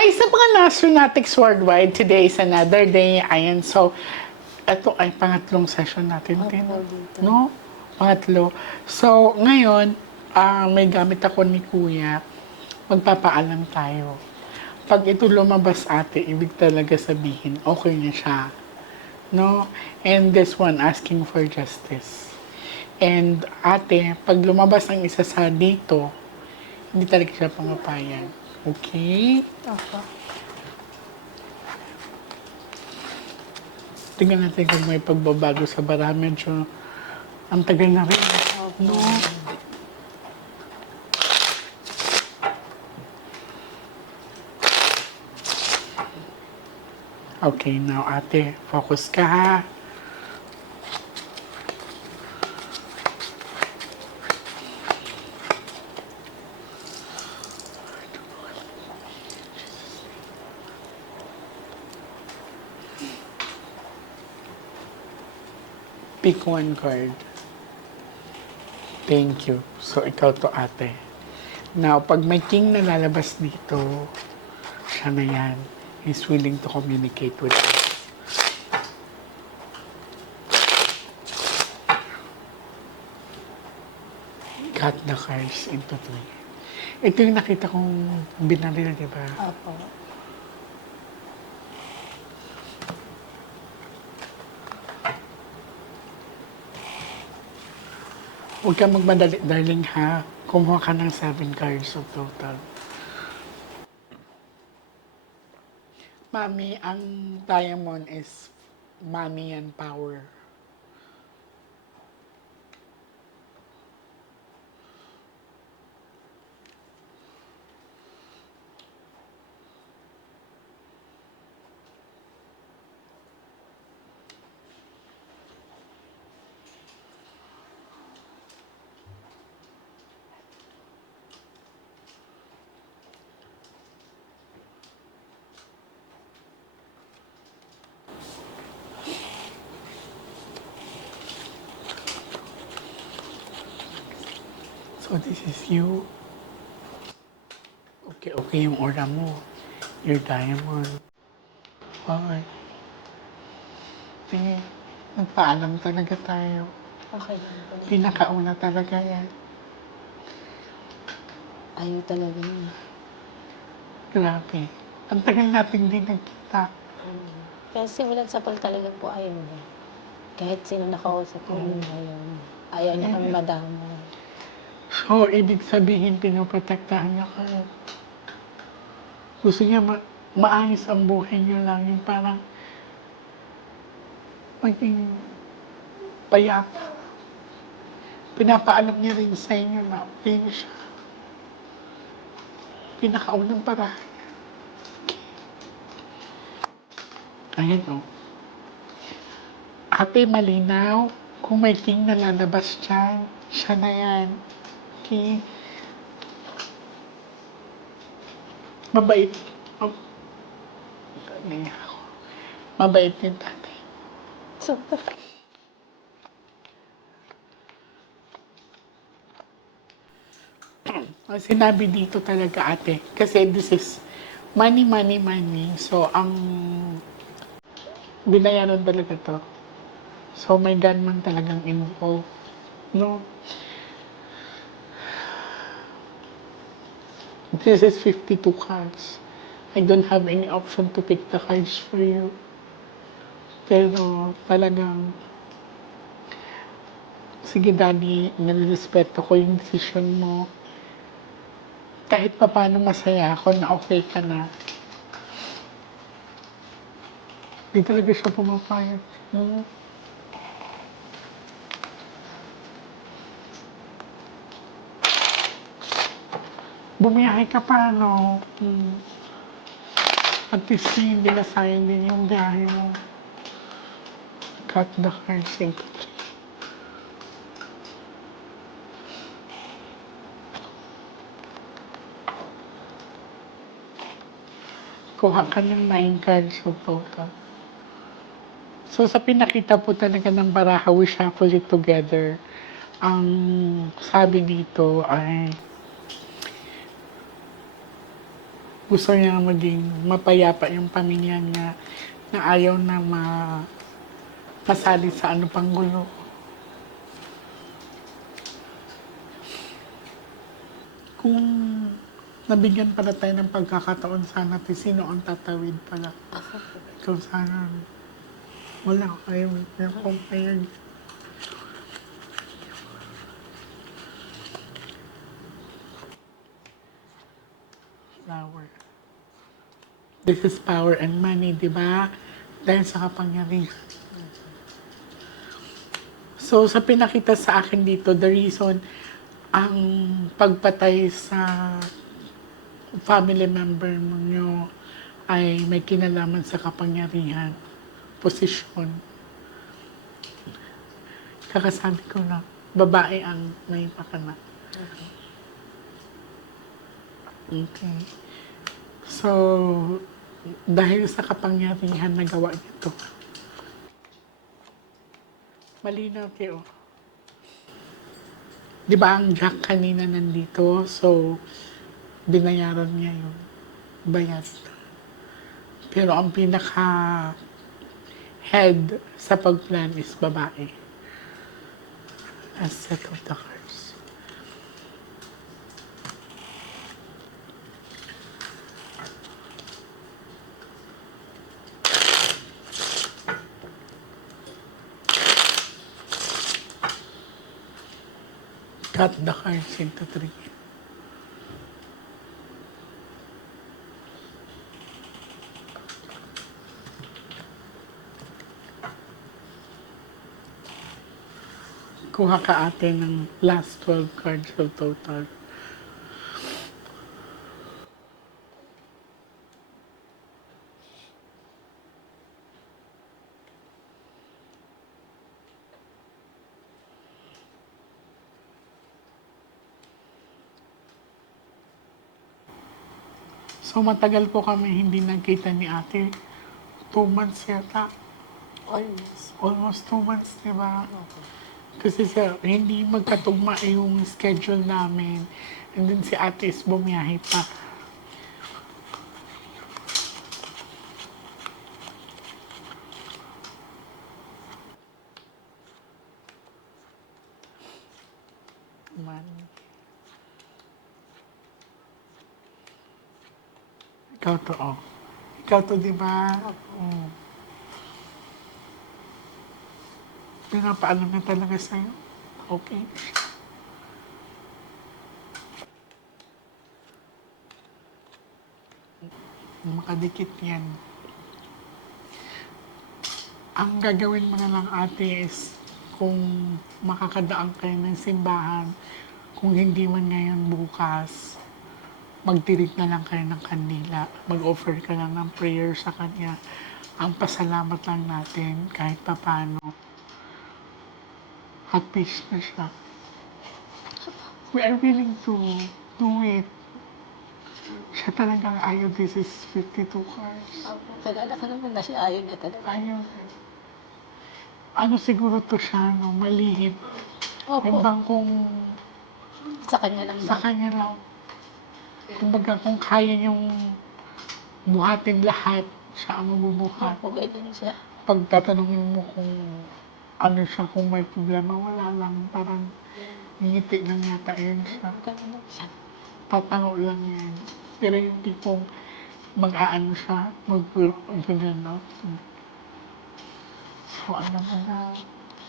Hi sa mga Nationatics Worldwide. Today is another day. Ayan, so, ito ay pangatlong session natin. Opo, din, dito. no? Pangatlo. So, ngayon, may gamit ako ni Kuya. Magpapaalam tayo. Pag ito lumabas ate, ibig talaga sabihin, okay na siya. No? And this one, asking for justice. And ate, pag lumabas ang isa sa dito, hindi talaga siya pangapayag. Okay? Opo. Tingnan natin kung may pagbabago sa bara. Medyo ang tagal na rin. Opo. No? Okay, now ate, focus ka ha. Pick one card. Thank you. So, ikaw to ate. Now, pag may king na lalabas dito, siya na yan. He's willing to communicate with us. Cut the cards into three. Ito yung nakita kong binaril, di ba? Opo. Huwag kang magmadali, darling ha. Kumuha ka ng 7 cards of total. Mami, ang diamond is money and power. So this is you. Okay yung aura mo. Your diamond. Okay. Sige, nagpaalam talaga tayo. Okay lang po. Pinakauna talaga yan. Ayaw talaga yun. Grabe. Ang tagal natin din nagkita. Kaya simulan sa pal talaga po ayaw niya. Kahit sino nakausap ko, ayaw niya. Ayaw niya kami madama. So, ibig sabihin, pinoprotektahan niya ka. Gusto niya maayos ang buhay niyo lang. Yung parang maging payapa. Pinapaalam niya rin sa inyo na okay na siya. Pinakaunang para. Ayan o. Ate, malinaw. Kung may king na lalabas dyan, siya na yan. Okay? Mabait. Mabait din tatay. So, Ang sinabi dito talaga ate, kasi this is money, money, money. So, ang binayaran talaga to. So, may gunman talagang involved. No? This is 52 cards. I don't have any option to pick the cards for you. Pero talagang, sige daddy, nalirespeto ko yung decision mo. Kahit pa paano masaya ako na okay ka na. Hindi talaga siya pumapayag. Hmm? Bumiyahe ka pa, no? Hmm. At least hindi na sayang din yung biyahe mo. Cut the cards into three. Kuha ka ng 9 cards of total. So, sa pinakita po talaga ng baraha, we shuffle it together. Ang sabi dito ay gusto niya maging mapayapa yung pamilya niya na ayaw na pasali sa ano pang gulo. Kung nabigyan pala tayo ng pagkakataon sana, sino ang tatawid pala? Ako po. Ikaw sana. Wala kayo. Kung payag. Flower. This is power and money, di ba? Dahil sa kapangyarihan. So, sa pinakita sa akin dito, the reason ang pagpatay sa family member mo nyo ay may kinalaman sa kapangyarihan, posisyon. Kakasabi ko na, babae ang may pakana. Okay. So, dahil sa kapangyarihan nagawa nito, malinaw kayo. Di ba ang Jack kanina nandito? So, binayaran niya yung bayad. Pero ang pinaka head sa pagplan is babae. As set of the cards. Cut the cards into 3. Kuha ka ate ng last 12 cards of total. So matagal po kami hindi nagkita ni ate. 2 months yata. Almost. Almost 2 months, di ba? Okay. Kasi hindi magkatugma yung schedule namin. And then si ate is bumiyahe pa. Man. Ikaw to, oh. Ikaw to, di ba? Mm. Pinapaalam na talaga sa'yo. Okay. Makadikit yan. Ang gagawin mo na lang ate is kung makakadaan kayo ng simbahan, kung hindi man ngayon bukas, magtirik na lang kayo ng kandila. Mag-offer ka lang ng prayer sa kanya. Ang pasalamat lang natin kahit papano. At peace na siya. We are willing to do it. Siya talagang ayaw. This is 52 cards. Opo. Tagal ka naman na siya. Ayaw niya talaga. Ayaw. Ano siguro to siya, no? Malihip. Opo. Yung bang kung Sa kanya lang sa ba? kanya lang. Kumbaga kung kaya niyong buhatin lahat, siya ang mabubuhat. Opo, ganyan siya. Pag tatanungin mo kung ano siya, kung may problema, wala lang. Parang ngiti lang yata yun siya. Ganun lang siya. Tatango lang yan. Pero yung tipong mag-aano siya, mag-gano. So, ano mo na.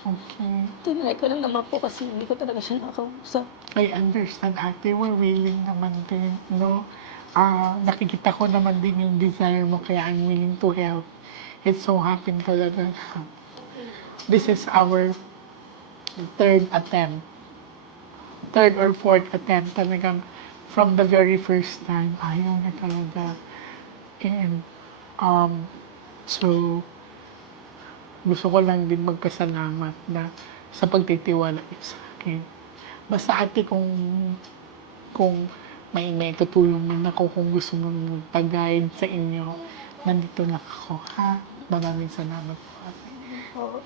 Okay. Tinry ko lang naman po kasi hindi ko talaga siya nakausap. I understand, ate. We're willing naman din, no? Nakikita ko naman din yung desire mo, kaya I'm willing to help. It's so happen talaga na this is our third attempt. Third or fourth attempt. Talagang from the very first time, ayaw na talaga. And, so, gusto ko lang din magpasalamat na sa pagtitiwala niyo sa akin. Basta ate, kung may tutulong man ako, kung gusto mong pag-guide sa inyo, nandito lang ako, ha? Maraming salamat po, ate. Oo.